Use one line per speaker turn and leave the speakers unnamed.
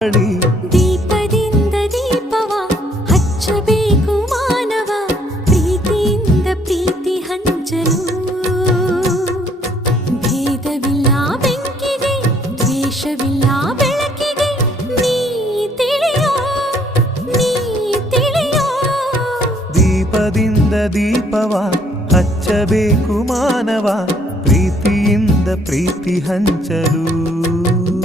பிரீத்தி
இந்த பிரீத்தி ஹஞ்சலூ